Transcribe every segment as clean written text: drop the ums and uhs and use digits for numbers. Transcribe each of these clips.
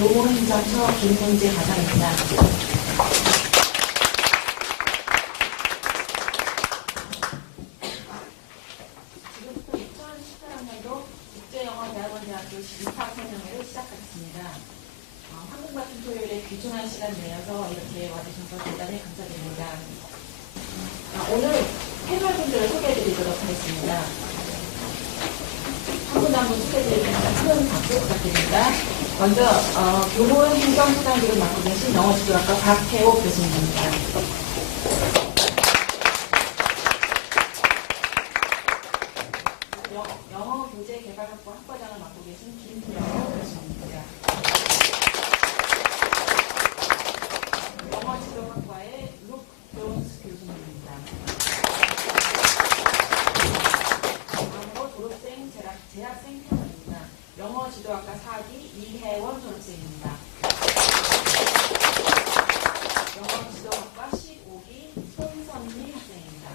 교무행정처 김문재 과장입니다. 지금부터 2018학년도 국제영어대학원대학교 입학설명회를 시작하겠습니다. 한국 같은 토요일에 귀중한 시간 내어서 이렇게 와주셔서 대단히 감사드립니다. 오늘 패널분들을 소개해드리도록 하겠습니다. 한 분 한 분 소개해드리겠습니다. 큰 박수 부탁드립니다. 먼저 교무행정수장직을 맡고 계신 영어지도학과 박혜옥 교수님입니다. 영어교재개발학과 학과장을 맡고 계신 김태영 교수님입니다. 영어지도학과의 룩 존스 교수님입니다. 다음으로 졸업생 재학생 패널입니다. 영어지도학과 4기 이혜원 졸업생입니다. 영어지도학과 15기 손선미 학생입니다.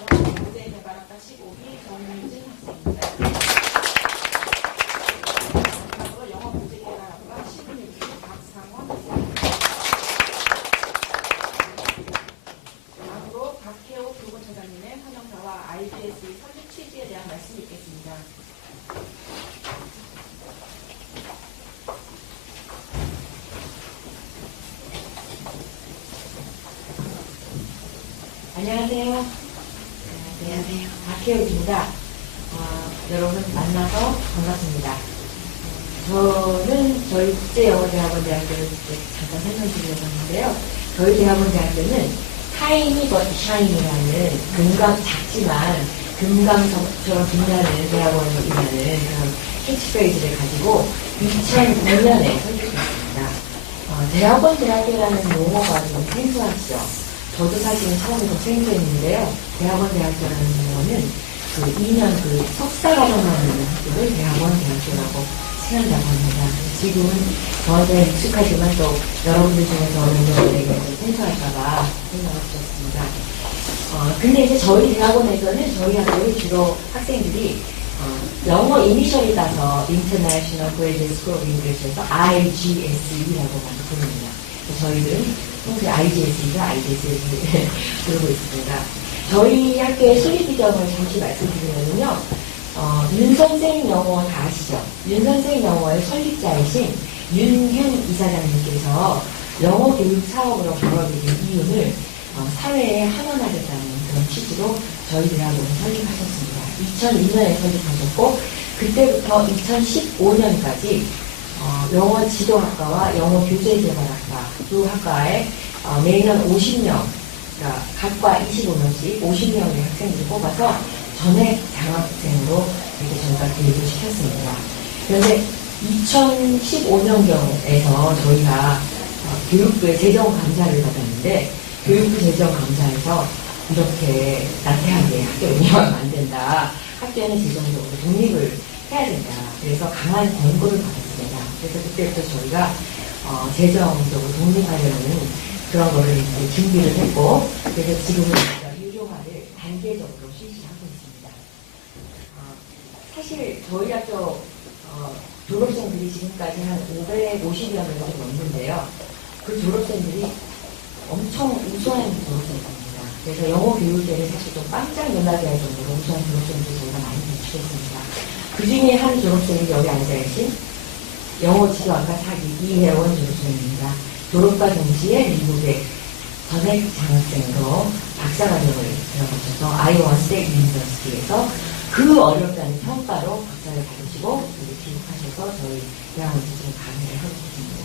영어교재개발학과 15기 정윤진 학생입니다. 마지막으로 영어교재개발학과 16기 박상원 학생입니다. 다음으로 박혜옥 교무처장님의 환영사와 IBS의 설립 취지에 대한 말씀 있겠습니다. 안녕하세요. 안녕하세요. 박혜옥입니다. 여러분 만나서 반갑습니다. 저는 저희 국제영어대학원대학교를 잠깐 설명드리려고 하는데요. 저희 대학원대학교는 타이니 버트 샤인이라는 금강 금강처럼 빛나는 대학원이라는 그런 캐치프레이즈를 가지고 2002년에 설립했습니다. 대학원대학교라는 용어가 좀 생소하시죠? 저도 사실은 처음에 생소했는데요. 대학원대학교라는 용어는 그 2년 석사과정하는 학교를 대학원대학교라고 칭한다고 합니다. 지금은 저한테 익숙하지만 또 여러분들 중에서 어느 분들에게 생소할까봐 생각을 주셨습니다. 근데 이제 저희 대학원에서는 저희 학교의 주로 학생들이 영어 이니셜이 따서 International Graduate School of English에서 IGSE라고 많이 부릅니다. 저희들은 평소에 IGSE가 IGSE를 부르고 있습니다. 저희 학교의 수립 규정을 잠시 말씀드리면요. 윤 선생 영어 다 아시죠? 윤 선생 영어의 설립자이신 윤윤 이사장님께서 영어 교육 사업으로 벌어들인 이윤을 사회에 환원하겠다는 그런 취지로 저희 대학원을 설립하셨습니다. 2002년에 설립하셨고 그때부터 2015년까지 영어 지도학과와 영어 교재개발학과 두 학과에 매년 50명, 그러니까 각과 25명씩 50명의 학생들을 뽑아서 전액 장학생으로 이렇게 저희가 교육을 시켰습니다. 그런데 2015년경에서 저희가 교육부의 재정감사를 받았는데 교육부 재정감사에서 이렇게 나태하게 학교를 운영하면 안 된다. 학교는 재정적으로 독립을 해야 된다. 그래서 강한 권고를 받았습니다. 그래서 그때부터 저희가 재정적으로 독립하려는 그런 거를 이제 준비를 했고, 그래서 지금은 유료화를 단계적으로 실시하고 있습니다. 사실 저희 학교 졸업생들이 지금까지 한 550여 명 정도 넘는데요. 그 졸업생들이 엄청 우수한 졸업생들입니다. 그래서 영어 교육제를 사실 좀 깜짝 놀라게 할 정도로 우수한 졸업생들이 저희가 많이 배출했습니다. 그 중에 한 졸업생이 여기 앉아계신 영어 지도학과 4기 이혜원 졸업생입니다. 졸업과 동시에 미국의 전액 장학생으로 박사과정을 들어가셔서 아이오와 스테이트 유니버시티에서 그 어렵다는 평가로 박사를 받으시고 귀국하셔서 저희 대학원에서 지금 강의를 하고 계십니다.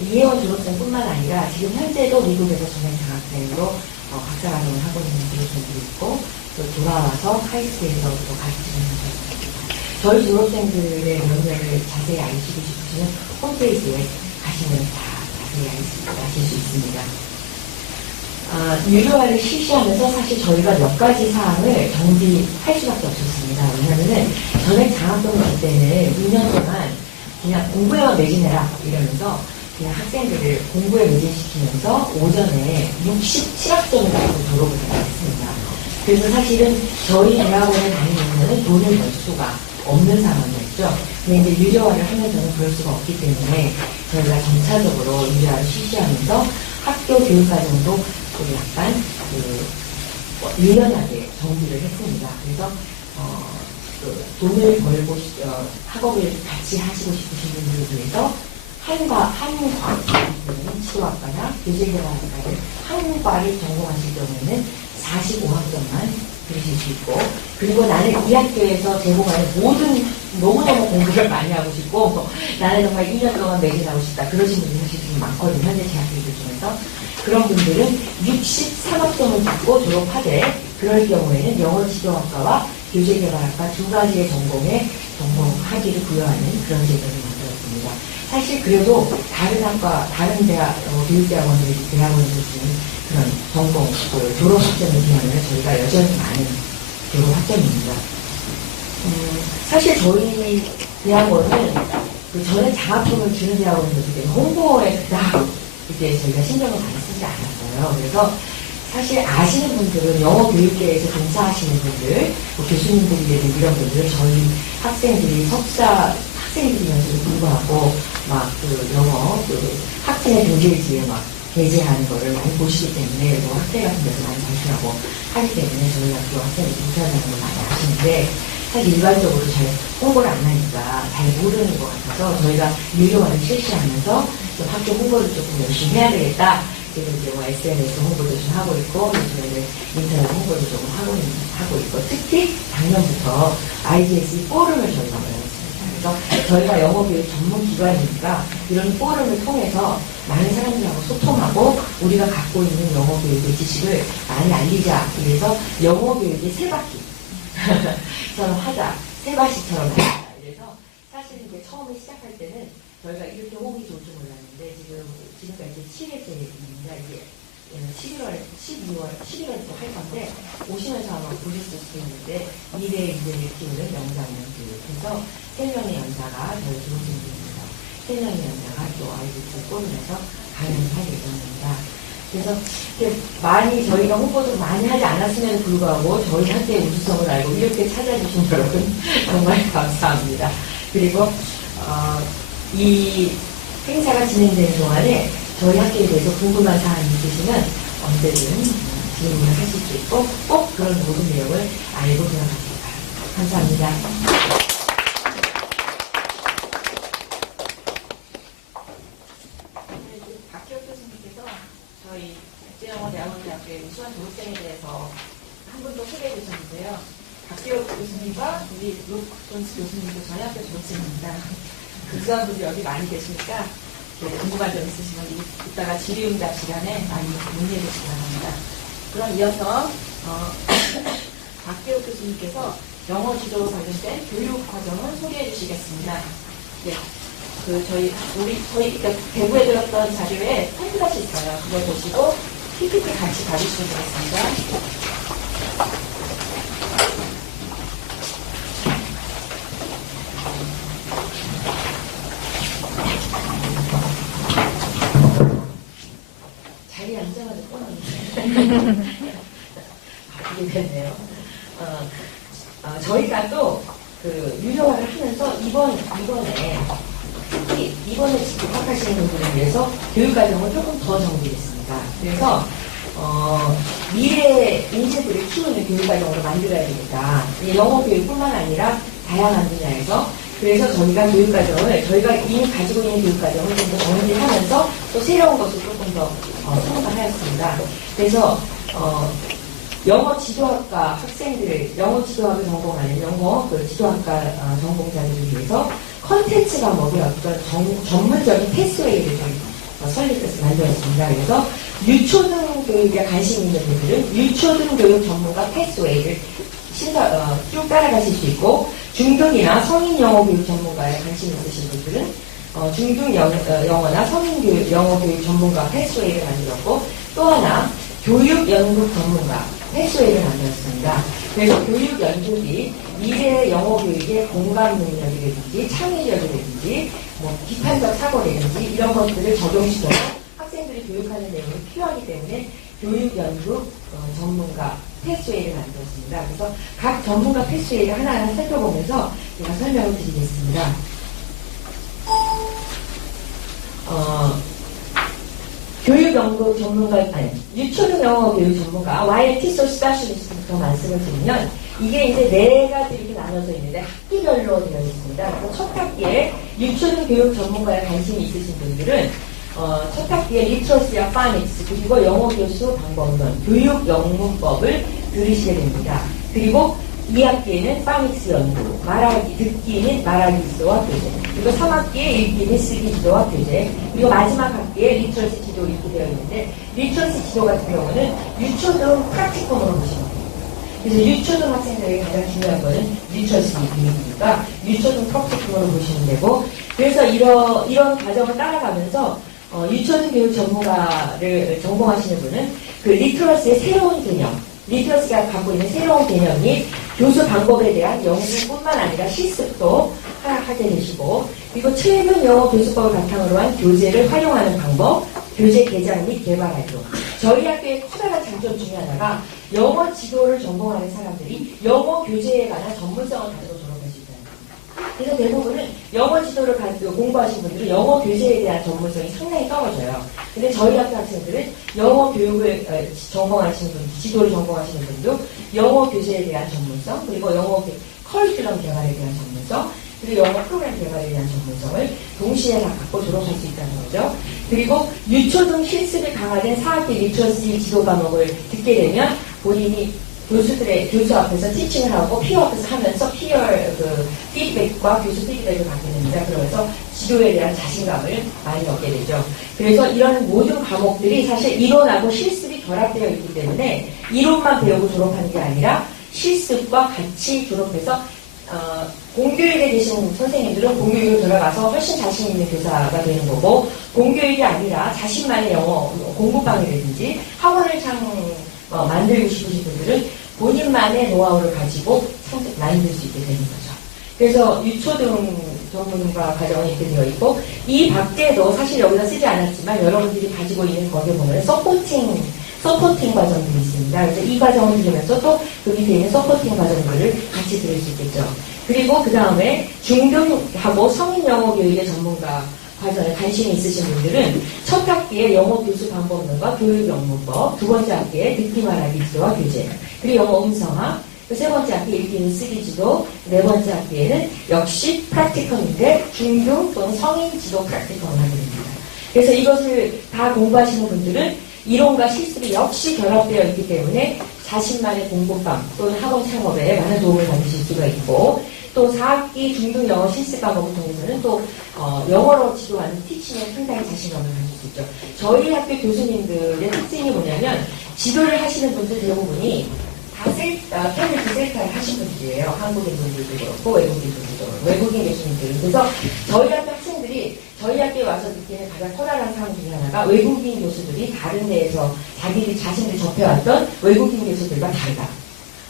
이혜원 졸업생뿐만 아니라 지금 현재도 미국에서 전액 장학생으로 박사과정을 하고 있는 졸업생들이 있고 또 돌아와서 하이스쿨에서 또 가르치는 분들이 있습니다. 저희 졸업생들의 면면을 자세히 알시고 싶으시면 홈페이지에 가시면 다 자세히 아실 수 있습니다. 유료화를 실시하면서 사실 저희가 몇 가지 사항을 정비할 수밖에 없었습니다. 왜냐하면 전액 장학금 때는 2년 동안 그냥 공부에만 매진해라 이러면서 그냥 학생들을 공부에 매진시키면서 오전에 67학점을 가지고 졸업을 했습니다. 그래서 사실은 저희 대학원에 다니면은 돈을 벌 수가 없는 상황이었죠. 있죠. 근데 이제 유료화를 하면서는 그럴 수가 없기 때문에 저희가 점차적으로 유료화를 실시하면서 학교 교육과정도 약간 유연하게 정비를 했습니다. 그래서 돈을 벌고 학업을 같이 하시고 싶으신 분들을 위해서 한과 지도학과나 교직개발학과를 한 과를 전공하실 경우에는 45학점만 들으실 수 있고, 그리고 나는 이 학교에서 제공하는 모든 너무너무 공부를 많이 하고 싶고 나는 정말 2년 동안 매진하고 싶다 그러신 분들이 사실 좀 많거든요. 현재 재학생들 중에서. 그런 분들은 63학점을 받고 졸업하되, 그럴 경우에는 영어지도학과와 교직개발학과 두 가지의 전공하기를 부여하는 그런 제도를 만들었습니다. 사실 그래도 다른 학과, 다른 교육대학원들이 대학원을 주는 그런 전공, 졸업학점을 비하면 저희가 여전히 많은 졸업학점입니다. 사실 저희 대학원은 전에 장학금을 주는 대학원이었기 때문에 홍보에 그닥 이제 저희가 신경을 많이 쓰지 않았어요. 그래서 사실 아시는 분들은 영어 교육계에서 종사하시는 분들, 교수님들이라든지 이런 분들은 저희 학생들이 석사 학생들이면서도 불구하고 영어 학생의 교재지에 게재하는 거를 많이 보시기 때문에 학회 같은 데서 많이 발표하고 하기 때문에 저희 학교 학생들이 종사하는 걸 많이 아시는데, 사실 일반적으로 잘 홍보를 안 하니까 잘 모르는 것 같아서 저희가 유료화를 실시하면서 좀 학교 홍보를 조금 열심히 해야 되겠다. 지금 이제 SNS 홍보도 좀 하고 있고, 요즘에는 인터넷 홍보도 조금 하고 있고, 특히 작년부터 IGS 포럼을 저희가 만들었습니다. 그래서 저희가 영어교육 전문 기관이니까 이런 포럼을 통해서 많은 사람들하고 소통하고 우리가 갖고 있는 영어교육의 지식을 많이 알리자. 그래서 영어교육의 세 바퀴처럼 하자. 세 바퀴처럼 하자. 그래서 사실 이제 처음에 시작할 때는 저희가 이렇게 호응이 좋을 줄 몰랐는데 지금까지 7회째입니다. 이게 11월 또 할 건데 오시면서 아마 보셨을 수 있는데 미래의 인재를 키우는 영상을 교육해서 3명의 연사가 저희 교수님입니다. 3명의 연사가 또 아이들을 꼬르면서 강연을 할 예정입니다. 그래서 많이 저희가 홍보도 많이 하지 않았음에도 불구하고 저희 학교의 우수성을 알고 이렇게 찾아주신 여러분 정말 감사합니다. 그리고 이 행사가 진행되는 동안에 저희 학교에 대해서 궁금한 사항이 있으시면 언제든 질문을 하실 수 있고 꼭 그런 모든 내용을 알고 들어가시기 바랍니다. 감사합니다. 박기혁 교수님께서 저희 국제영어대학원대학교의 우수한 졸업생에 대해서 한 분 더 소개해 주셨는데요. 박기혁 교수님과 우리 룩 존스 교수님도 저희 학교 졸업생입니다. 우수한 분들이 여기 많이 계시니까 궁금한 점 있으시면 이따가 질의응답 시간에 많이 문의해 주시기 바랍니다. 그럼 이어서 박기혁 교수님께서 영어 지도 관련된 교육 과정을 소개해 주시겠습니다. 네, 저희 대구에 들었던 자료에 템플릿이 있어요. 그걸 보시고 PPT 같이 봐주시면 되겠습니다. 자리에 앉아가지고 꺼내주세요. 그게 됐네요. 저희가 또 유료화를 하면서 이번에 입학하시는 분들을 위해서 교육과정을 조금 더 정비했습니다. 그래서 미래 인재들을 키우는 교육과정으로 만들어야 되니까 영어 교육뿐만 아니라 다양한 분야에서, 그래서 저희가 이미 가지고 있는 교육과정을 좀 더 정비하면서 또 새로운 것을 조금 더 생각하였습니다. 그래서 영어 지도학과 학생들, 영어 지도학을 전공하는 지도학과 전공자들을 위해서 컨텐츠 과목의 어떤 전문적인 패스웨이를 좀 설립해서 만들었습니다. 그래서 유초등 교육에 관심 있는 분들은 유초등 교육 전문가 패스웨이를 쭉 따라가실 수 있고, 중등이나 성인 영어 교육 전문가에 관심 있으신 분들은 중등 영어나 성인 영어 교육 전문가 패스웨이를 만들었고, 또 하나 교육 연구 전문가 패스웨이를 만들었습니다. 그래서 교육 연구비, 미래 영어 교육의 공감 능력이라든지 창의력이라든지 비판적 사고라든지 이런 것들을 적용시켜서 학생들이 교육하는 내용이 필요하기 때문에 교육 연구 전문가 패스웨이를 만들었습니다. 그래서 각 전문가 패스웨이를 하나하나 살펴보면서 제가 설명을 드리겠습니다. 교육 연구 전문가, 아니, 유초등 영어 교육 전문가, YLT소 스페셜리스트부터 말씀을 드리면, 이게 이제 네 가지 이렇게 나눠져 있는데, 학기별로 되어 있습니다. 그래서 첫 학기에 유초등 교육 전문가에 관심이 있으신 분들은, 첫 학기에 리터러시와 파닉스, 그리고 영어 교수 방법론, 교육 영문법을 들으시게 됩니다. 그리고 2학기에는 파닉스 연구, 말하기, 듣기 및 말하기 지도와 교재, 그리고 3학기에 읽기 및 쓰기 지도와 교재, 그리고 마지막 학기에 리터러시 지도 이렇게 되어 있는데, 리터러시 지도 같은 경우는 유초등 프랙티컴으로 보시면 됩니다. 그래서 유초등 학생들에게 가장 중요한 거는 리터러시 교육이니까 유초등 프랙티컴으로 보시면 되고, 그래서 이런 과정을 따라가면서 유초등 교육 전문가를 전공하시는 분은 그 리터러시의 새로운 개념, 리터러시가 갖고 있는 새로운 개념이 교수 방법에 대한 연구뿐만 아니라 실습도 하게 되시고, 그리고 최근 영어 교수법을 바탕으로 한 교재를 활용하는 방법, 교재 개장 및 개발 활동. 저희 학교의 커다란 장점 중에 하나가 영어 지도를 전공하는 사람들이 영어 교재에 관한 전문성을 가지고 졸업할 수 있다는 겁니다. 그래서 대부분은 영어 지도를 가지고 공부하신 분들은 영어 교재에 대한 전문성이 상당히 떨어져요. 근데 저희 학교 학생들은 영어 교육을 전공하시는 분, 지도를 전공하시는 분도 영어 교재에 대한 전문성, 그리고 영어 커리큘럼 개발에 대한 전문성, 그리고 영어 프로그램 개발에 대한 전문성을 동시에 다 갖고 졸업할 수 있다는 거죠. 그리고 유초등 실습이 강화된 4학기 리터러시 지도 과목을 듣게 되면 본인이 교수 앞에서 티칭을 하고 피어 앞에서 하면서 피어 피드백과 교수 피드백을 받게 됩니다. 그러면서 지도에 대한 자신감을 많이 얻게 되죠. 그래서 이런 모든 과목들이 사실 이론하고 실습이 결합되어 있기 때문에 이론만 배우고 졸업하는 게 아니라 실습과 같이 졸업해서 공교육에 계신 선생님들은 공교육으로 들어가서 훨씬 자신 있는 교사가 되는 거고, 공교육이 아니라 자신만의 영어 공부방이라든지 학원을 만들고 싶으신 분들은 본인만의 노하우를 가지고 만들 수 있게 되는 거죠. 그래서 유초등 전문가 과정은 이렇게 되어 있고, 이 밖에도 사실 여기다 쓰지 않았지만 여러분들이 가지고 있는 거기에 보면 서포팅 과정들이 있습니다. 그래서 이 과정을 들으면서 또 그 밑에 있는 서포팅 과정들을 같이 들을 수 있겠죠. 그리고 그 다음에 중등하고 성인 영어 교육의 전문가 과정에 관심이 있으신 분들은 첫 학기에 영어 교수 방법론과 교육 영문법, 두 번째 학기에 듣기 말하기 지도와 교재, 그리고 영어 음성학, 세 번째 학기 읽기는 쓰기 지도, 네 번째 학기에는 역시 프랙티컴인데 중등 또는 성인 지도 프랙티컴을 하게 됩니다. 그래서 이것을 다 공부하시는 분들은 이론과 실습이 역시 결합되어 있기 때문에 자신만의 공부방 또는 학원 창업에 많은 도움을 받으실 수가 있고, 또 4학기 중등 영어 실습 과목을 통해서는 또 영어로 지도하는 티칭에 상당히 자신감을 가질 수 있죠. 저희 학교 교수님들의 특징이 뭐냐면 지도를 하시는 분들 대부분이 다 캠브리지 셀카를 하신 분들이에요. 한국인 분들도 그렇고 외국인 분들도 그렇고 외국인 교수님들. 그래서 저희 학교 학생들이 저희 학교에 와서 느끼는 가장 커다란 상황 중에 하나가 외국인 교수들이 다른 데에서 자신들이 접해왔던 외국인 교수들과 다르다.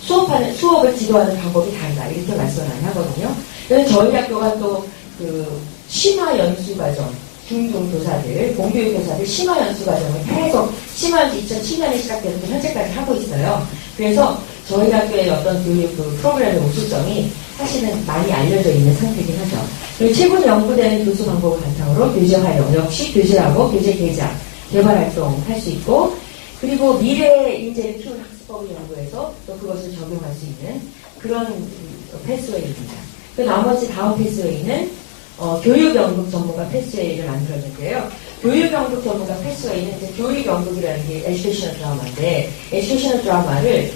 수업을 지도하는 방법이 다르다. 이렇게 말씀을 많이 하거든요. 그래서 저희 학교가 또 심화 연수 과정, 중등 교사들, 공교육 교사들 심화 연수 과정을 계속 심화 연수 2007년에 시작돼서 현재까지 하고 있어요. 그래서 저희 학교의 어떤 교육 프로그램의 우수성이 사실은 많이 알려져 있는 상태이긴 하죠. 그리고 최근 연구되는 교수 방법을 바탕으로 교재 활용, 역시 교재하고 교재 개장, 개발 활동 할 수 있고, 그리고 미래 인재를 키우는 학습법을 연구해서 또 그것을 적용할 수 있는 그런 패스웨이입니다. 그 나머지 다음 패스웨이는 교육연극 전문가 패스웨이를 만들었는데요. 교육연극 전문가 패스웨이는 이제 교육연극이라는 게 에듀케이셔널 드라마인데, 에듀케이셔널 드라마를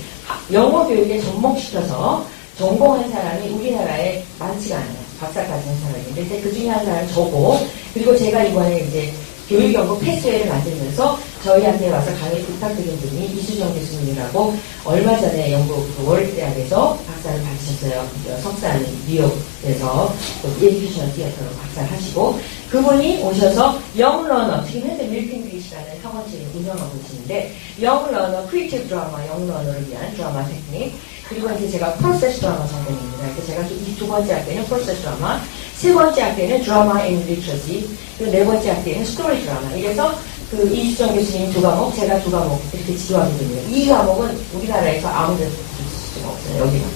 영어 교육에 접목시켜서 전공한 사람이 우리나라에 많지가 않아요. 박사까지 한 사람인데, 이제 그 중에 한 사람은 저고, 그리고 제가 이번에 이제 교육연구 패스웨이를 만들면서 저희한테 와서 강의 부탁드린 분이 이수정 교수님이라고 얼마 전에 영국 월드대학에서 박사를 받으셨어요. 석사는 뉴욕에서 에듀케이셔널 티어터로 박사를 하시고, 그분이 오셔서 영러너, 지금 현재 밀킹글리시라는 학원실을 운영하고 계시는데, 영러너, 크리에이티브 드라마, 영러너를 위한 드라마 테크닉, 그리고 이제 제가 프로세스 드라마 전공입니다. 그래서 제가 이 두 번째 학기에는 프로세스 드라마, 세 번째 학기에는 드라마 앤 리터러시, 그리고 네 번째 학기에는 스토리 드라마. 이래서 그 이수정 교수님 2과목, 제가 2과목 이렇게 지도하거든요. 이 과목은 우리나라에서 아무 데도 있을 수가 없어요. 여기만.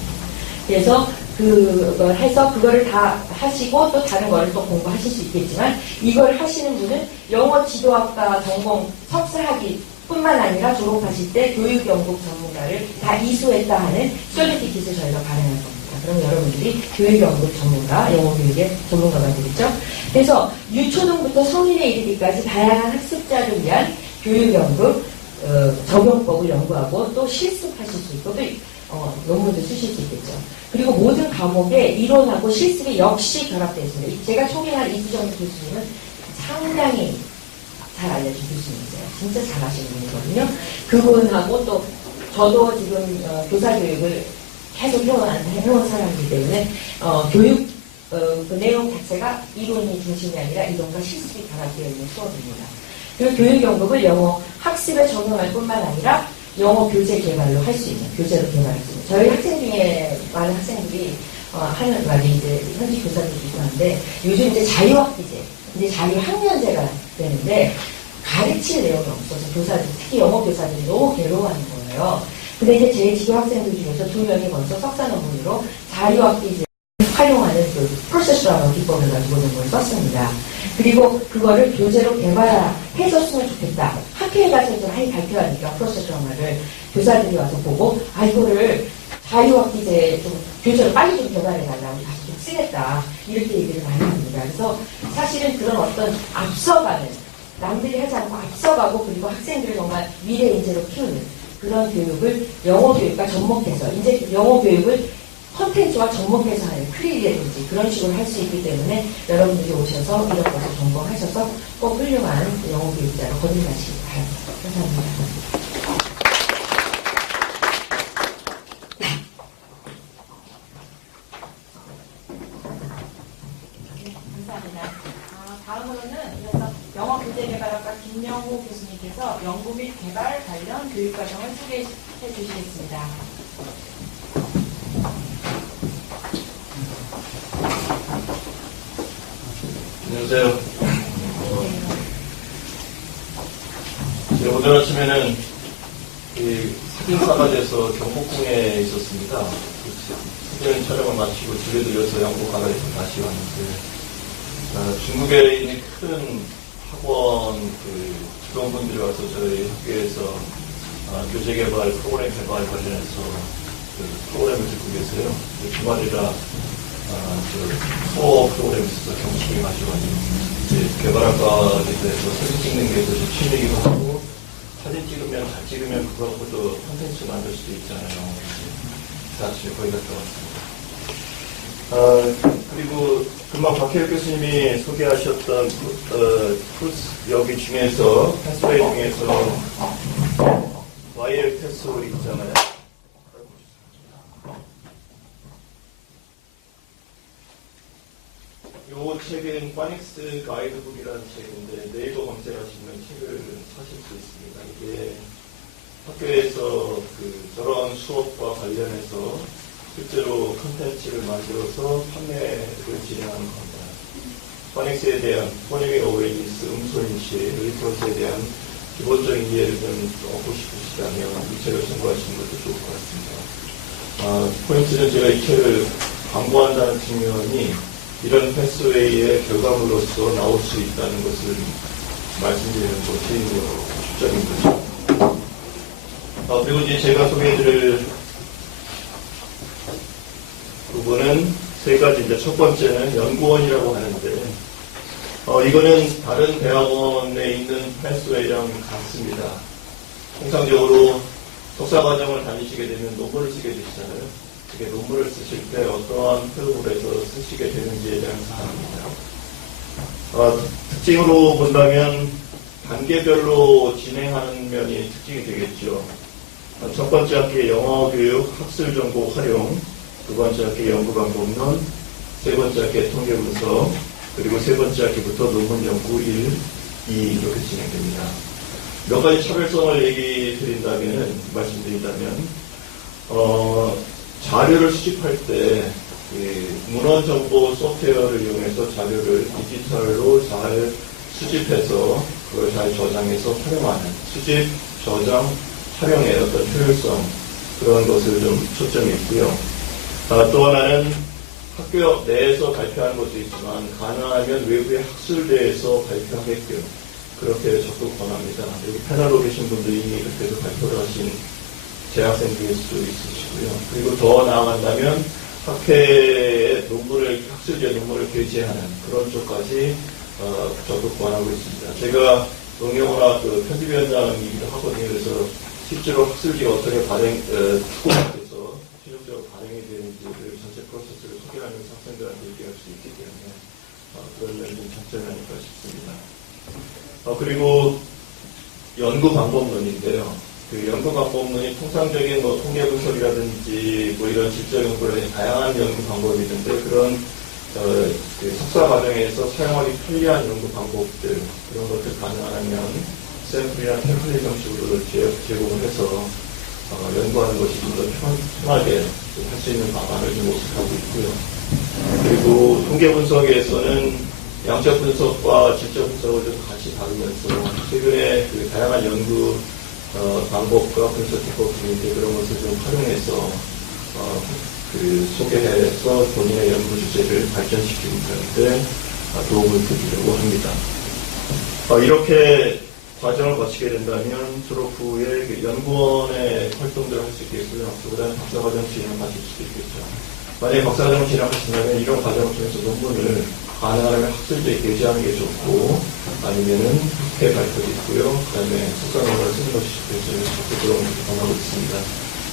그래서 그걸 해서 그거를 다 하시고 또 다른 거를 또 공부하실 수 있겠지만 이걸 하시는 분은 영어 지도학과 전공 석사학위 뿐만 아니라 졸업하실 때 교육연구국 전문가를 다 이수했다 하는 솔리티킷을 저희가 발행할 겁니다. 그럼 여러분들이 교육연구국 전문가, 영어 교육의 전문가가 되겠죠. 그래서 유초등부터 성인에 이르기까지 다양한 학습자를 위한 교육연구 적용법을 연구하고 또 실습하실 수 있고 또 논문도 쓰실 수 있겠죠. 그리고 모든 과목에 이론하고 실습이 역시 결합되어 있습니다. 제가 소개한 이수정 교수님은 상당히 잘 알려준 교수님이세요. 진짜 잘하시는 분이거든요. 그분하고 또 저도 지금 교사 교육을 계속 해온 사람이기 때문에 교육 그 내용 자체가 이론이 중심이 아니라 이론과 실습이 결합되어 있는 수업입니다. 그리고 교육연구를 영어 학습에 적용할 뿐만 아니라 영어 교재 개발로 할 수 있는, 교재로 개발할 수 있는. 저희 학생 중에 많은 학생들이 하는 말이 이제 현직 교사들이기도 한데 요즘 이제 자유학기제, 이제 자유학년제가 되는데 가르칠 내용이 없어서 교사들, 특히 영어 교사들이 너무 괴로워하는 거예요. 근데 이제 제 지도 학생들 중에서 2명이 먼저 석사 논문으로 자유학기제 활용하는 그 프로세스라는 기법을 가지고 논문을 썼습니다. 그리고 그거를 교재로 개발해줬으면 좋겠다. 학교에 가서 좀 발표하니까 프로세스라를 교사들이 와서 보고 이거를 자유학기제 좀 교재로 빨리 좀 개발해달라고 다시 좀 쓰겠다. 이렇게 얘기를 많이 합니다. 그래서 사실은 그런 어떤 앞서가는 남들이 하지 않고 앞서가고 그리고 학생들을 정말 미래 인재로 키우는 그런 교육을 영어 교육과 접목해서 이제 영어 교육을 컨텐츠와 접목해서 하는 크리라든지 그런 식으로 할 수 있기 때문에 여러분들이 오셔서 이런 것을 전공하셔서 꼭 훌륭한 영어 교육자로 거듭나시기 바랍니다. 감사합니다. 다음으로는 이어서 영어 교재 개발학과 김영호 교수님께서 연구 및 개발 관련 교육 과정을 소개해 주시겠습니다. 안녕하세요. 오늘 아침에는 사진사가 돼서 경복궁에 있었습니다. 사진 촬영을 마치고 집에 들려서 영국 가서 다시 왔는데 중국에 있는 큰 학원 직원분들이 와서 저희 학교에서 교재 개발, 프로그램 개발 관련해서 프로그램을 듣고 계세요. 주말이라 투어 프로그램이 있어서 경복궁에 가셔가지고 개발학과에 대해서 사진 찍는 게 제 취미이기도 하고 사진 찍으면 잘 찍으면 그거하고도 콘텐츠 만들 수도 있잖아요. 그래서 아침에 거기 갔다 왔습니다. 그리고 금방 박혜일 교수님이 소개하셨던 여기 중에서 패스웨이 중에서 YL 패스웨이 있잖아요. 이 책은 파닉스 가이드북이라는 책인데 네이버 검색하시면 책을 사실 수 있습니다. 이게 학교에서 저런 수업과 관련해서 실제로 컨텐츠를 만들어서 판매를 진행하는 겁니다. 파닉스에 대한 포니밍 어웨이니스, 음소인식, 리터러시에 대한 기본적인 이해를 좀 얻고 싶으시다면 이 책을 참고하시는 것도 좋을 것 같습니다. 포인트는 제가 이 책을 광고한다는 측면이 이런 패스웨이의 결과물로서 나올 수 있다는 것을 말씀드리는 것이 출적인 거죠. 그리고 이제 제가 소개해드릴 부분은 세 가지인데 첫 번째는 연구원이라고 하는데 이거는 다른 대학원에 있는 패스웨이랑 같습니다. 통상적으로 석사과정을 다니시게 되면 논문을 쓰게 되시잖아요. 논문을 쓰실 때 어떠한 프로그램에서 쓰시게 되는지에 대한 사항입니다. 특징으로 본다면 단계별로 진행하는 면이 특징이 되겠죠. 첫 번째 학기 영어교육 학술정보 활용, 두 번째 학기 연구방법론, 세 번째 학기 통계분석, 그리고 세 번째 학기부터 논문 연구 1, 2 이렇게 진행됩니다. 몇 가지 차별성을 말씀드린다면 자료를 수집할 때 문헌정보 소프트웨어를 이용해서 자료를 디지털로 잘 수집해서 그걸 잘 저장해서 활용하는 수집, 저장, 활용의 어떤 효율성 그런 것을 좀 초점이 있고요. 또 하나는 학교 내에서 발표하는 것도 있지만 가능하면 외부의 학술대에서 발표하게끔 그렇게 적극 권합니다. 여기 패널로 계신 분들이 이미 그렇게 해서 발표를 하신 재학생 중일 수도 있으시고요. 그리고 더 나아간다면 학회의 논문을, 학술지의 논문을 게재하는 그런 쪽까지 적극 권하고 있습니다. 제가 응용어나 그 편집위원장이기도 하거든요. 그래서 실제로 학술지가 어떻게 투고돼서 실질적으로 반영이 되는지 그리고 전체 프로세스를 소개하면서 학생들한테 얘기할 수 있기 때문에 그런 면이 좀 장점이 아닐까 싶습니다. 그리고 연구 방법론인데요. 그 연구 방법론이 통상적인 뭐 통계 분석이라든지 뭐 이런 질적 연구를 다양한 연구 방법이 있는데 그런 그 석사 과정에서 사용하기 편리한 연구 방법들 그런 것들 가능하면 샘플이나 템플릿 형식으로 제공을 해서 연구하는 것이 좀 더 편하게 할 수 있는 방안을 좀 모색하고 있고요. 그리고 통계 분석에서는 양적 분석과 질적 분석을 좀 같이 다루면서 최근에 그 다양한 연구 방법과 분석 기법들인데 그런 것을 좀 활용해서 그 소개해서 본인의 연구 주제를 발전시키는 데 도움을 드리려고 합니다. 이렇게 과정을 거치게 된다면 졸업 후에 그 연구원의 활동들을 할 수 있겠고요. 그보다는 박사과정 진행하실 수도 있겠죠. 만약에 박사과정 진행하신다면 이런 과정을 통해서 논문을 가능하면 학술지에 게재하는 게 좋고 아니면은 학회 발표도 있고요. 그 다음에 석사논문을 쓰는 것이 좋겠어요. 적극적으로 권하고 있습니다.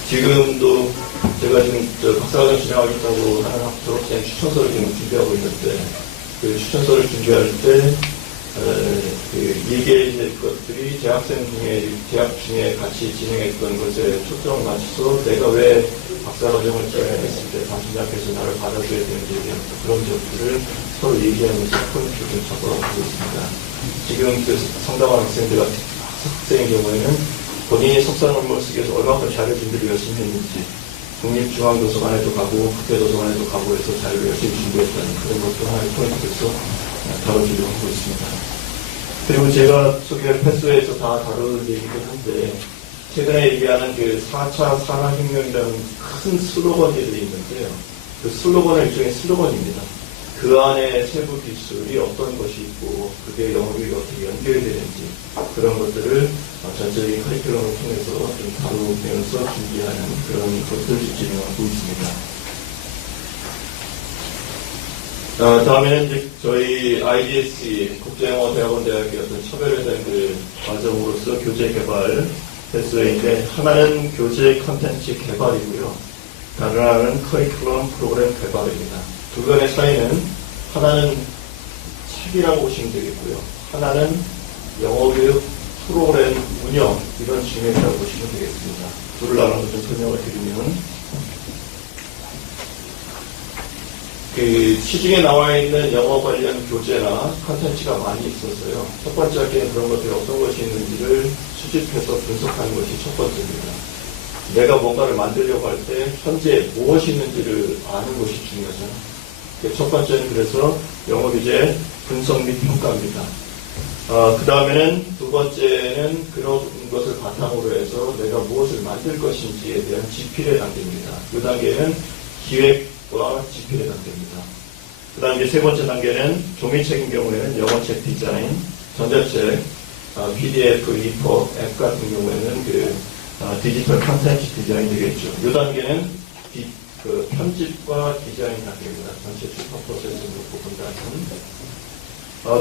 지금도 제가 지금 박사과정 진행하겠다고 하는 졸업생 추천서를 지금 준비하고 있는데 그 추천서를 준비할 때 이게 이제 것들이 재학 중에 같이 진행했던 것에 초점을 맞춰서 내가 왜 박사과정을 진행했을 때 당신장께서 나를 받아줘야 되는지에 대한 그런 점들을 서로 얘기하면서 포인트를 좀 잡아가고 있습니다. 지금 그 상담한 학생의 경우에는 본인이 석사 논문을 쓰기 위해서 얼마큼 자료 준비를 열심히 했는지 국립중앙도서관에도 가고 국회도서관에도 가고 해서 자료를 열심히 준비했다는 그런 것도 하나의 포인트에서 다뤄주려고 하고 있습니다. 그리고 제가 소개할 패스에서 다 다룰 얘기긴 한데 최근에 얘기하는 그 4차 산업혁명이라는 큰 슬로건들이 있는데요. 그 슬로건은 일종의 슬로건입니다. 그 안에 세부 기술이 어떤 것이 있고 그게 영업이 어떻게 연결이 되는지 그런 것들을 전체적인 커리큘럼을 통해서 좀 다루면서 준비하는 그런 것들을 진행하고 있습니다. 다음에는 이제 저희 IDSC 국제영어대학원대학의 어떤 차별화된 그 과정으로서 교재 개발 패스웨이인데 하나는 교재 컨텐츠 개발이고요. 다른 하나는 커리큘럼 프로그램 개발입니다. 두 간의 차이는 하나는 책이라고 보시면 되겠고요. 하나는 영어교육 프로그램 운영 이런 측면이라고 보시면 되겠습니다. 둘을 나눠서 좀 설명을 드리면 그 시중에 나와 있는 영어 관련 교재나 컨텐츠가 많이 있어서요. 첫 번째 학기는 그런 것들이 어떤 것이 있는지를 수집해서 분석하는 것이 첫 번째입니다. 내가 뭔가를 만들려고 할 때 현재 무엇이 있는지를 아는 것이 중요하잖아요. 첫 번째는 그래서 영어 교재 분석 및 평가입니다. 그 다음에는 두 번째는 그런 것을 바탕으로 해서 내가 무엇을 만들 것인지에 대한 집필의 단계입니다. 이 단계는 기획과 집필의 단계입니다. 그 다음 이제 세 번째 단계는 종이책인 경우에는 영어책 디자인, 전자책, PDF, EPUB, 앱 같은 경우에는 그 디지털 컨텐츠 디자인 되겠죠. 이 단계는 그 편집과 디자인 단계입니다. 전체 출판 프로세스를 놓고 본다면.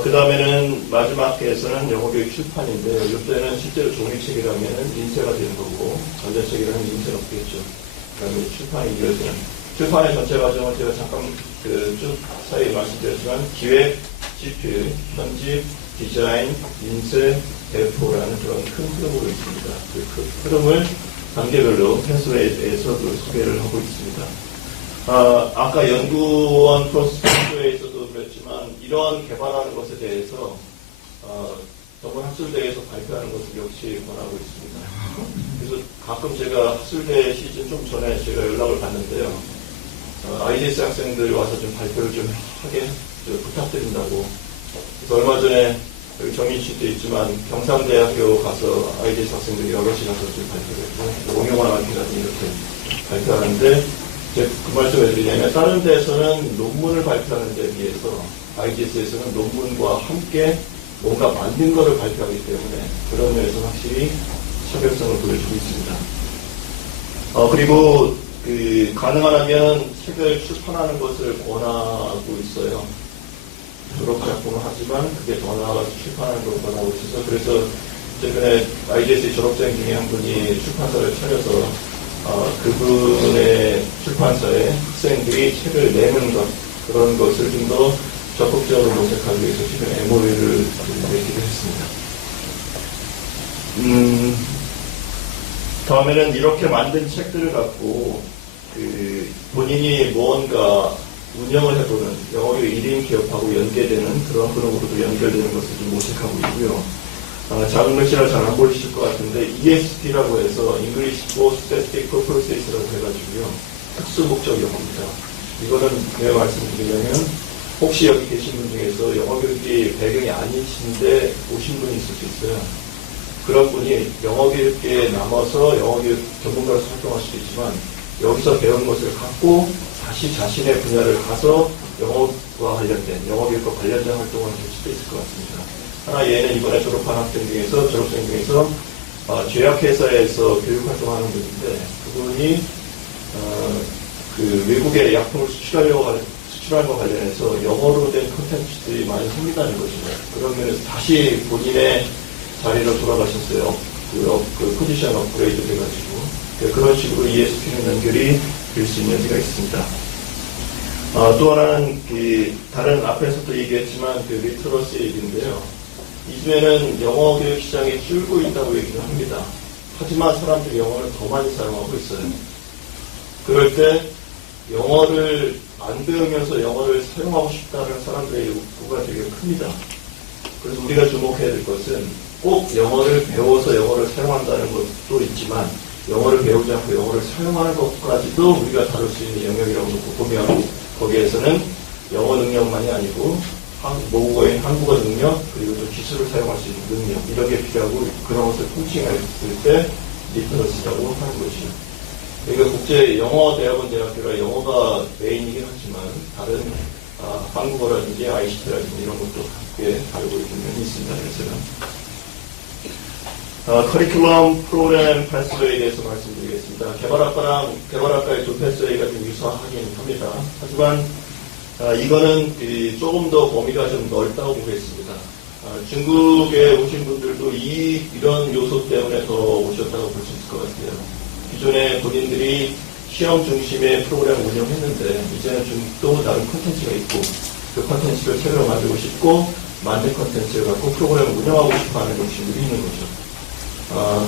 그 다음에는 마지막 회에서는 영어교육 출판인데, 이때는 실제로 종이책이라면 인쇄가 되는 거고, 전자책이라면 인쇄는 없겠죠. 그 다음에 출판이 이어지는. 출판의 전체 과정을 제가 잠깐 쭉 사이에 말씀드렸지만, 기획, 집필, 편집, 디자인, 인쇄, 배포라는 그런 큰 흐름으로 있습니다. 그 흐름을 단계별로 패스웨이에서도 소개를 하고 있습니다. 아까 연구원 프로세스에서도 그랬지만 이러한 개발하는 것에 대해서 전문 학술대에서 발표하는 것을 역시 권하고 있습니다. 그래서 가끔 제가 학술대 시즌 좀 전에 제가 연락을 받는데요. IDS 학생들 와서 좀 발표를 좀 하게 부탁드린다고. 그래서 얼마 전에 여기 정인 씨도 있지만 경상대학교 가서 IDS 학생들이 여럿이 가서 좀 발표를 했고 옹영환 학기라든지 이렇게 발표하는데 이제 그 말씀을 드리냐면 다른 데에서는 논문을 발표하는 데 비해서 IDS에서는 논문과 함께 뭔가 만든 거를 발표하기 때문에 그런 면에서 확실히 차별성을 보여주고 있습니다. 그리고 가능하다면 책을 출판하는 것을 권하고 있어요. 졸업 작품을 하지만 그게 더 나아가서 출판하는 걸 권하고 있어서 그래서 최근에 IDS 졸업생 중에 한 분이 출판사를 차려서 그분의 출판사에 학생들이 책을 내는 것 그런 것을 좀 더 적극적으로 모색하기 위해서 지금 MOU를 맺기로 했습니다. 다음에는 이렇게 만든 책들을 갖고 본인이 무언가 운영을 해보는 영어로 1인 기업하고 연계되는 그런 흐름으로도 연결되는 것을 좀 모색하고 있고요. 작은 글씨라 잘 안 보이실 것 같은데 ESP라고 해서 English for Specific Purposes라고 해가지고요. 특수 목적 영어입니다. 이거는 왜 말씀드리냐면 혹시 여기 계신 분 중에서 영어 교육이 배경이 아니신데 오신 분이 있을 수 있어요. 그런 분이 영어 교육계에 남아서 영어 교육 전문가로서 활동할 수도 있지만 여기서 배운 것을 갖고 다시 자신의 분야를 가서 영어와 관련된, 영어 교육과 관련된 활동을 할 수도 있을 것 같습니다. 하나 얘는 이번에 졸업한 졸업생 중에서 제약회사에서 교육 활동하는 분인데 그분이 외국에 약품을 수출함과 관련해서 영어로 된 콘텐츠들이 많이 생긴다는 것이죠. 그런 면에서 다시 본인의 자리로 돌아가셨어요. 그 포지션 업그레이드 돼가지고 그런 식으로 ESP는 연결이 될 수 있는 여지가 있습니다. 또 하나는 다른 앞에서도 얘기했지만 리터러시 얘기인데요. 이즘에는 영어 교육 시장이 줄고 있다고 얘기를 합니다. 하지만 사람들이 영어를 더 많이 사용하고 있어요. 그럴 때 영어를 안 배우면서 영어를 사용하고 싶다는 사람들의 욕구가 되게 큽니다. 그래서 우리가 주목해야 될 것은 꼭 영어를 배워서 영어를 사용한다는 것도 있지만 영어를 배우지 않고 영어를 사용하는 것까지도 우리가 다룰 수 있는 영역이라고 놓고 보면 거기에서는 영어 능력만이 아니고 모국어인 한국어 능력 그리고 또 기술을 사용할 수 있는 능력 이런 게 필요하고 그런 것을 통칭했을 때 리터러시라고 하는 것이죠. 그러니까 국제 영어 대학원 대학교라 영어가 메인이긴 하지만 다른 한국어라든지 ICT라든지 이런 것도 함께 다루고 있는 면이 있습니다. 그래서 커리큘럼 프로그램 패스웨이에 대해서 말씀드리겠습니다. 개발학과의 두 패스웨이가 좀 유사하긴 합니다. 하지만 이거는 조금 더 범위가 좀 넓다고 보겠습니다. 중국에 오신 분들도 이런 요소 때문에 더 오셨다고 볼 수 있을 것 같아요. 기존에 본인들이 시험 중심의 프로그램을 운영했는데 이제는 좀 또 다른 콘텐츠가 있고 그 콘텐츠를 새로 만들고 싶고 만든 콘텐츠를 갖고 프로그램을 운영하고 싶어하는 욕심들이 있는 거죠.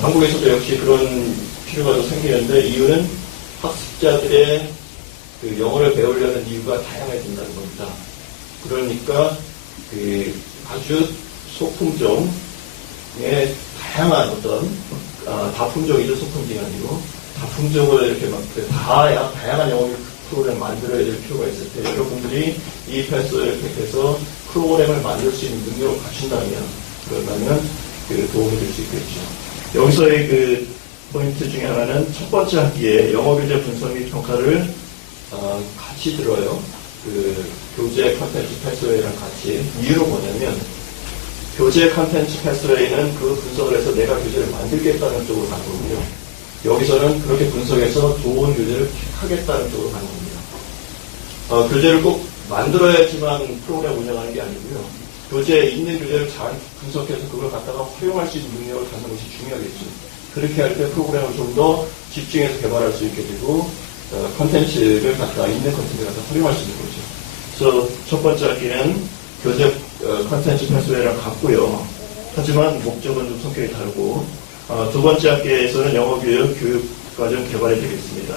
한국에서도 역시 그런 필요가 더 생기는데 이유는 학습자들의 영어를 배우려는 이유가 다양해진다는 겁니다. 그러니까 아주 소품종의 다양한 어떤 다품종이죠. 소품종이 아니고 다품종을 이렇게 막 다양한 영어 프로그램을 만들어야 될 필요가 있을 때 여러분들이 이 패스를 택해서 프로그램을 만들 수 있는 능력을 갖춘다면 그런다면 도움이 될 수 있겠죠. 여기서의 포인트 중에 하나는 첫 번째 학기에 영어 교재 분석 및 평가를 같이 들어요. 교재 컨텐츠 패스웨이랑 같이. 이유는 뭐냐면 교재 컨텐츠 패스웨이는 그 분석을 해서 내가 교재를 만들겠다는 쪽으로 가는 거고요. 여기서는 그렇게 분석해서 좋은 교재를 하겠다는 쪽으로 가는 겁니다. 교재를 꼭 만들어야지만 프로그램 운영하는 게 아니고요. 교재에 있는 교재를 잘 분석해서 그걸 갖다가 활용할 수 있는 능력을 갖는 것이 중요하겠죠. 그렇게 할 때 프로그램을 좀 더 집중해서 개발할 수 있게 되고 컨텐츠를 갖다 있는 컨텐츠를 갖다 활용할 수 있는 거죠. 그래서 첫 번째 학기는 교재 컨텐츠 패스웨이랑 같고요. 하지만 목적은 좀 성격이 다르고 두 번째 학기에서는 영어 교육과정 개발이 되겠습니다.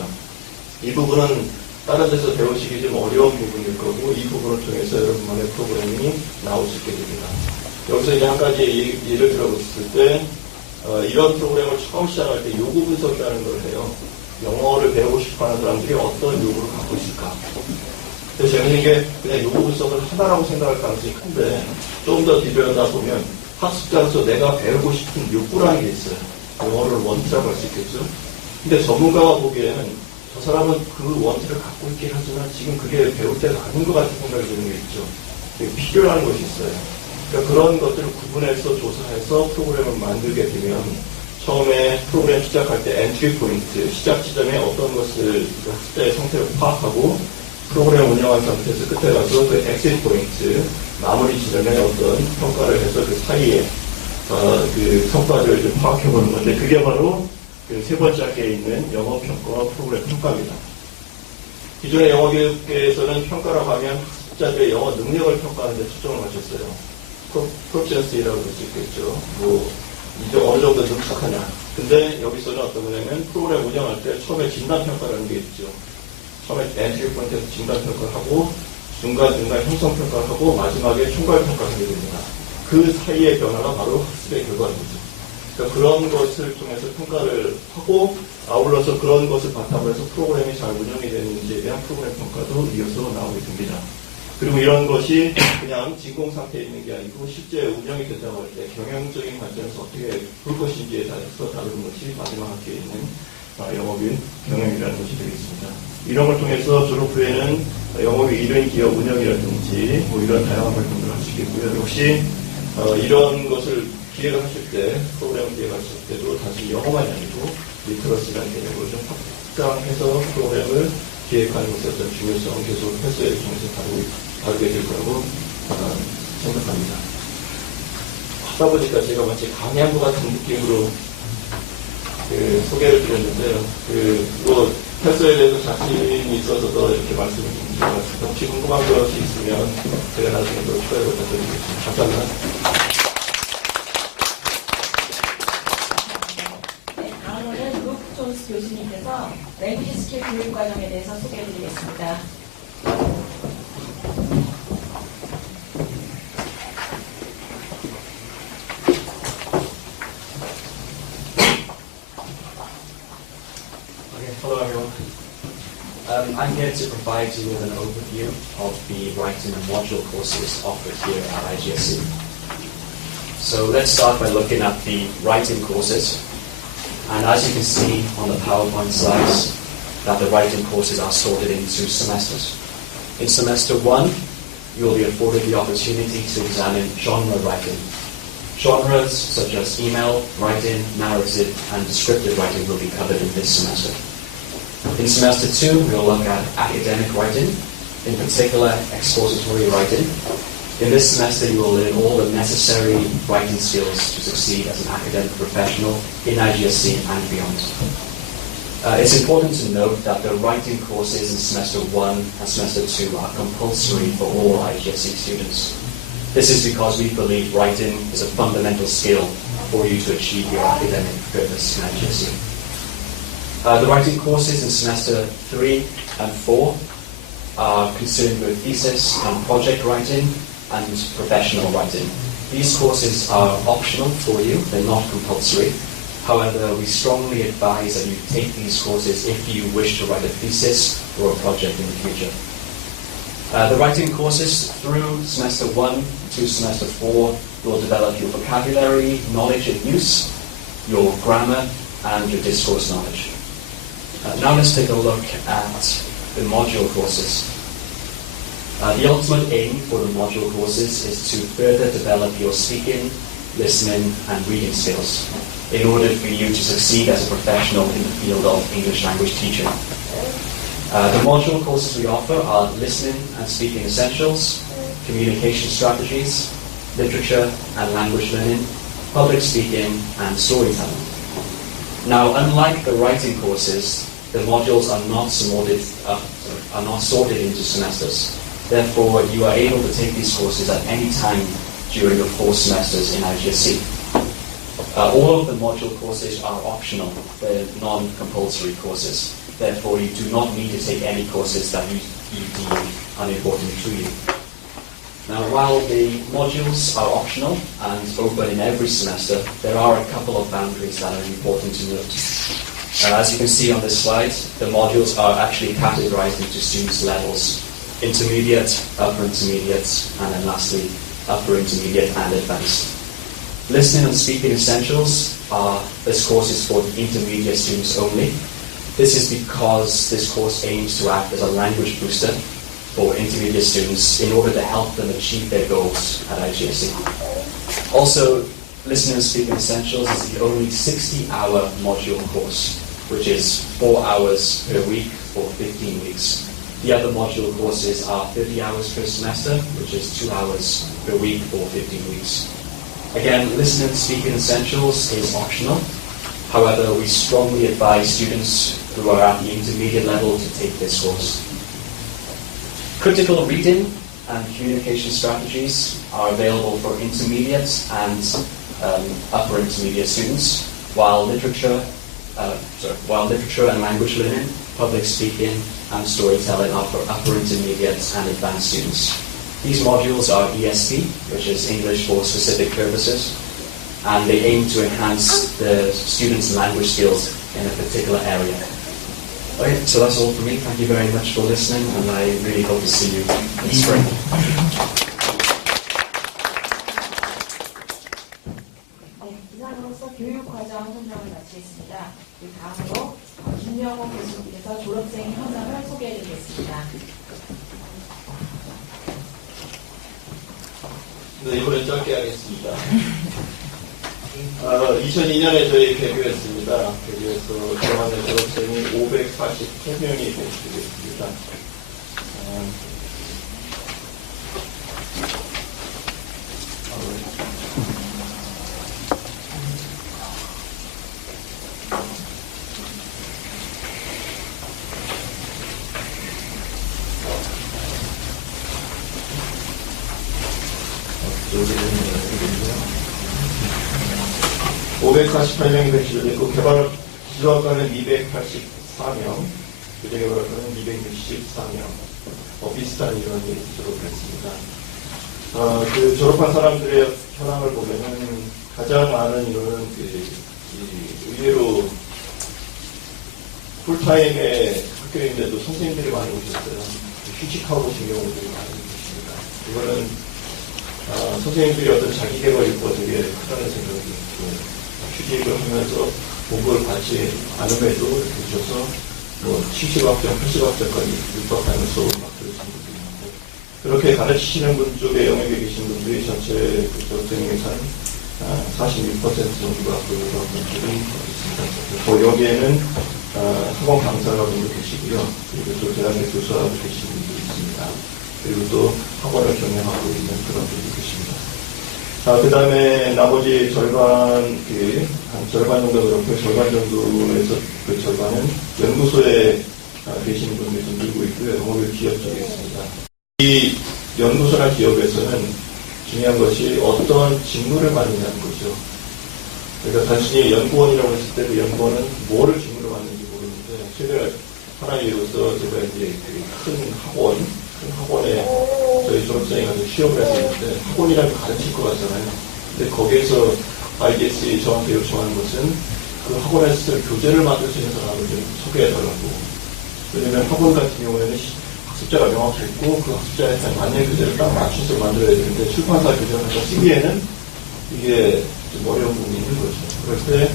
이 부분은 다른 데서 배우시기 좀 어려운 부분일 거고 이 부분을 통해서 여러분만의 프로그램이 나올 수 있게 됩니다. 여기서 이제 한 가지 예를 들어봤을 때 이런 프로그램을 처음 시작할 때 요구 분석이라는 걸 해요. 영어를 배우고 싶어하는 사람들이 어떤 요구를 갖고 있을까? 그래서 재밌는 게 그냥 요구 분석을 하나라고 생각할 가능성이 큰데 조금 더 뒤돌아다 보면 학습자로서 내가 배우고 싶은 욕구라는 게 있어요. 영어를 원트라고 할 수 있겠죠. 근데 전문가가 보기에는 저 사람은 그 원트를 갖고 있긴 하지만 지금 그게 배울 때가 아닌 것 같은 생각이 드는 게 있죠. 필요한 것이 있어요. 그러니까 그런 것들을 구분해서 조사해서 프로그램을 만들게 되면 처음에 프로그램 시작할 때 엔트리 포인트, 시작 지점에 어떤 것을 학습자의 상태를 파악하고 프로그램 운영한 상태에서 끝에 가서 그 엑시트 포인트, 마무리 지점에 어떤 평가를 해서 그 사이에 그 성과를 좀 파악해보는 건데 그게 바로 그 세 번째 학기에 있는 영어 평가와 프로그램 평가입니다. 기존의 영어 교육계에서는 평가라고 하면 학습자들의 영어 능력을 평가하는 데 초점을 맞췄어요. 프로피션시라고 할 수 있겠죠. 뭐 이제 어느 정도 능숙하냐. 근데 여기서는 어떤 거냐면 프로그램 운영할 때 처음에 진단평가라는 게 있죠. 처음에 엔트리 포인트에서 진단평가를 하고 중간중간 형성평가를 하고 마지막에 총괄평가를 하게 됩니다. 그 사이의 변화가 바로 학습의 결과입니다. 그러니까 그런 것을 통해서 평가를 하고 아울러서 그런 것을 바탕으로 해서 프로그램이 잘 운영이 되는지에 대한 프로그램 평가도 이어서 나오게 됩니다. 그리고 이런 것이 그냥 진공 상태에 있는 게 아니고 실제 운영이 된다고 할 때 경영적인 관점에서 어떻게 볼 것인지에 대해서 다루는 것이 마지막 학기에 있는 영업인 경영이라는 것이 되겠습니다. 이런 걸 통해서 졸업 후에는 영업의 이른 기업 운영이라든지 뭐 이런 다양한 활동들을 할 수 있겠고요. 역시 이런 것을 기획을 하실 때, 프로그램을 기획하실 때도 단순히 영어만이 아니고 리터러시라는 개념으로 좀 확장해서 프로그램을 기획하는 것의 어떤 중요성을 계속 헬스에 통해서 다루게 될 거라고 생각합니다. 하다 보니까 제가 마치 강의한 것 같은 느낌으로 소개를 드렸는데요. 뭐 헬스에 대해서 자신이 있어서도 이렇게 말씀을 드린 것 같습니다. 혹시 궁금한 것이 있으면 제가 나중에 또 추가해 부탁드리겠습니다. 감사합니다. 다음으로는 루크 존스 교수님께서 랭귀지 스킬 교육 과정에 대해서 소개해드리겠습니다. Hello everyone. I'm here to provide you with an overview of the writing and module courses offered here at IGSC. So let's start by looking at the writing courses. And as you can see on the PowerPoint slides, that the writing courses are sorted into semesters. In semester 1, you will be afforded the opportunity to examine genre writing. Genres such as email, writing, narrative, and descriptive writing will be covered in this semester. In semester 2, we will look at academic writing, in particular expository writing. In this semester, you will learn all the necessary writing skills to succeed as an academic professional in IGSC and beyond. It's important to note that the writing courses in semester 1 and semester 2 are compulsory for all IGSC students. This is because we believe writing is a fundamental skill for you to achieve your academic purpose in IGSC. The writing courses in semester 3 and 4 are concerned with thesis and project writing and professional writing. These courses are optional for you, they're not compulsory. However, we strongly advise that you take these courses if you wish to write a thesis or a project in the future. The writing courses through semester 1 to semester 4 will develop your vocabulary, knowledge and use, your grammar, and your discourse knowledge. Now let's take a look at the module courses. The ultimate aim for the module courses is to further develop your speaking, listening, and reading skills in order for you to succeed as a professional in the field of English language teaching. The module courses we offer are listening and speaking essentials, communication strategies, literature and language learning, public speaking, and storytelling. Now, unlike the writing courses, the modules are not sorted into semesters. Therefore, you are able to take these courses at any time during your 4 semesters in IGSC. All of the module courses are optional. They're non-compulsory courses. Therefore, you do not need to take any courses that you deem unimportant to you. Now, while the modules are optional and open in every semester, there are a couple of boundaries that are important to note. As you can see on this slide, the modules are actually categorized into students' levels: intermediate, upper intermediate, and then lastly, upper intermediate and advanced. Listening and Speaking Essentials, this course is for the intermediate students only. This is because this course aims to act as a language booster for intermediate students in order to help them achieve their goals at IGSE. Also, Listening and Speaking Essentials is the only 60-hour module course, which is 4 hours per week for 15 weeks. The other module courses are 30 hours per semester, which is 2 hours per week for 15 weeks. Again, Listening and Speaking Essentials is optional. However, we strongly advise students who are at the intermediate level to take this course. Critical reading and communication strategies are available for intermediate and upper intermediate students, while literature and language learning, public speaking, and storytelling are for upper intermediate and advanced students. These modules are ESP, which is English for Specific Purposes, and they aim to enhance the students' language skills in a particular area. Okay, so that's all from me. Thank you very much for listening, and I really hope to see you in spring. 네, 이상으로서 교육과정 설명을 마치겠습니다. 다음으로 김영호 교수님께서 졸업생 현황을 소개해드리겠습니다. 네, 이번엔 짧게 하겠습니다. 2002년에 저희 개교했습니다. 개교해서 졸업하는 졸업생이 548명이 되겠습니다. 네. 548명이 배치됐고 개발 기술학과는 284명, 교재개발학과는 264명, 비슷한 인원이 졸업했습니다. 그 졸업한 사람들의 현황을 보면은 가장 많은 인원은 의외로 풀타임의 학교인데도 선생님들이 많이 오셨어요. 휴직하고 오신 경우들이 많이 있습니다. 이거는 선생님들이 어떤 자기개발 욕구가 되게 크다는 생각이 있고, 휴직을 하면서 공부를 받지 않음에도 오셔서 70학점, 80학점까지 육박하면서 막 들으시는 분들이 있고, 그렇게 가르치시는 분 쪽에 영역에 계신 분들이 전체 졸업생의 한 46% 정도가 졸업한 분들이 있습니다. 또 여기에는 학원 강사분도 계시고요. 그리고 또 대학의 교수하고 계신 분도 있습니다. 그리고 또 학원을 경영하고 있는 그런 분도 계십니다. 그 다음에 나머지 절반, 한 절반 정도 그렇고, 절반 정도에서 그 절반은 연구소에 계시는 분들이 좀 늘고 있고요. 영업의 기업 쪽에 있습니다. 이 연구소나 기업에서는 중요한 것이 어떤 직무를 맡느냐는 거죠. 그러니까 단순히 연구원이라고 했을 때 그 연구원은 뭐를 직무로 맡는지 모르는데, 최근에 하나의 예로서 제가 이제 큰 학원에 저희 졸업생이 가서 취업을 해서 있는데, 학원이라면 가르칠 것 같잖아요. 근데 거기에서 IGSE 저한테 요청하는 것은 그 학원에서 교재를 만들 수 있는 사람을 좀 소개해달라고. 왜냐면 학원 같은 경우에는 학습자가 명확했고, 그 학습자에 대한 맞는 교재를 딱 맞춰서 만들어야 되는데, 출판사 교재를 갖다 쓰기에는 이게 좀 어려운 부분이 있는 거죠. 그럴 때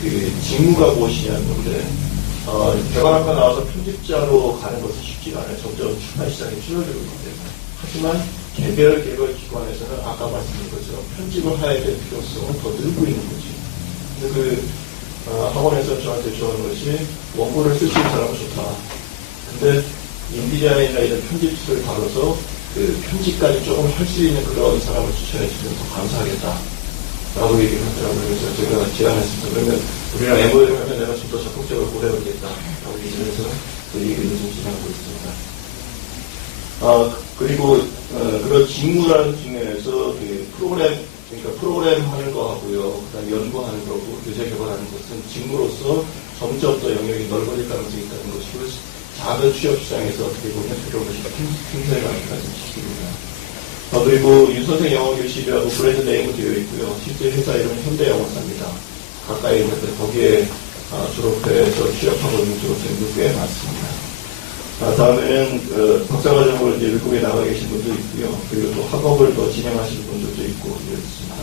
그 직무가 무엇이냐는 건데, 개발학과 나와서 편집자로 가는 것은 쉽지가 않아요. 점점 출판 시장이 줄어들고 있기 때문에. 하지만 개별 기관에서는 아까 말씀드린 것처럼 편집을 해야 될 필요성은 더 늘고 있는 거지. 근데 학원에서 저한테 좋아하는 것이 원고를 쓸 수 있는 사람은 좋다. 근데 인디자인이나 이런 편집을 다뤄서 그 편집까지 조금 할 수 있는 그런 사람을 추천해 주면 더 감사하겠다. 라고 얘기를 하더라고요. 그래서 제가 제안했습니다. 그러면 우리랑 MOU를 하면 내가 좀 더 적극적으로 고려해보겠다. 라고 얘기를 해서 그 얘기를 좀 진행하고 있습니다. 그리고 그런 직무라는 측면에서 그러니까 프로그램 하는 거 하고요. 그 다음에 연구하는 거고, 교재 개발하는 것은 직무로서 점점 더 영역이 넓어질 가능성이 있다는 것이고, 작은 취업 시장에서 어떻게 보면 그런 것이 틈새가 아닐까 싶습니다. 그리고 윤선생 영어교실이라고 브랜드 네임이 되어 있고요. 실제 회사 이름은 현대영어사입니다. 가까이 있는데 거기에 졸업해서 취업하고 있는 졸업생도 꽤 많습니다. 다음에는 박사과정으로 이제 외국에 나가 계신 분도 있고요. 그리고 또 학업을 더 진행하시는 분들도 있고 이렇습니다.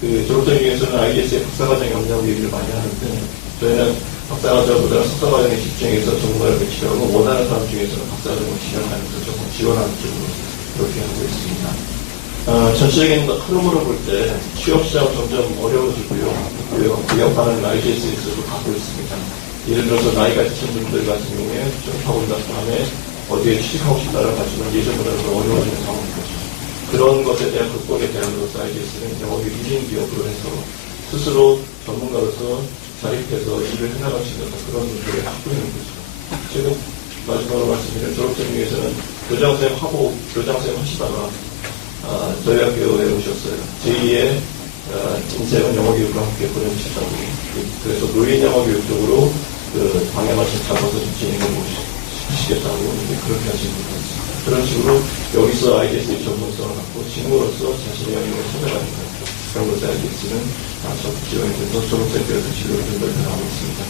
그 졸업생 중에서는 IDS의 박사과정 영역 얘기를 많이 하는데 저희는 박사과정보다 석사과정에 집중해서 전문가를 배치하고 원하는 사람 중에서는 박사과정을 진행하면서 조금 지원하는 쪽으로 그렇게 하고 있습니다. 전체적인 흐름으로 볼 때 취업시장은 점점 어려워지고요. 그 여파는 IDS에서도 갖고 있습니다. 예를 들어서 나이가 드신 분들 같은 경우에 취업하고 난 다음에 어디에 취직하고 싶다라고 하시면 예전보다는 더 어려워지는 상황인 거죠. 그런 것에 대한 극복에 대함으로써 IDS는 영업이 1인 기업으로 해서 스스로 전문가로서 자립해서 일을 해나갈 수 있는 그런 문제를 갖고 있는 거죠. 지금 마지막으로 말씀드린 졸업생 중에서는 교장선생 하시다가 저희 학교에 오셨어요. 제2의 인생은 영어교육과 함께 보내주셨다고. 그래서 노인 영어교육 쪽으로 그 방향마침 잡아서 진행해 보시겠다고 그렇게 하시는 분 같습니다. 그런 식으로 여기서 IDS의 전문성을 갖고 직무로서 자신의 영역을 찾아가는 거죠. 그런 것을 IDS는 지원이 돼서 졸업생들에서 진로를 좀 넓혀나가고 있습니다.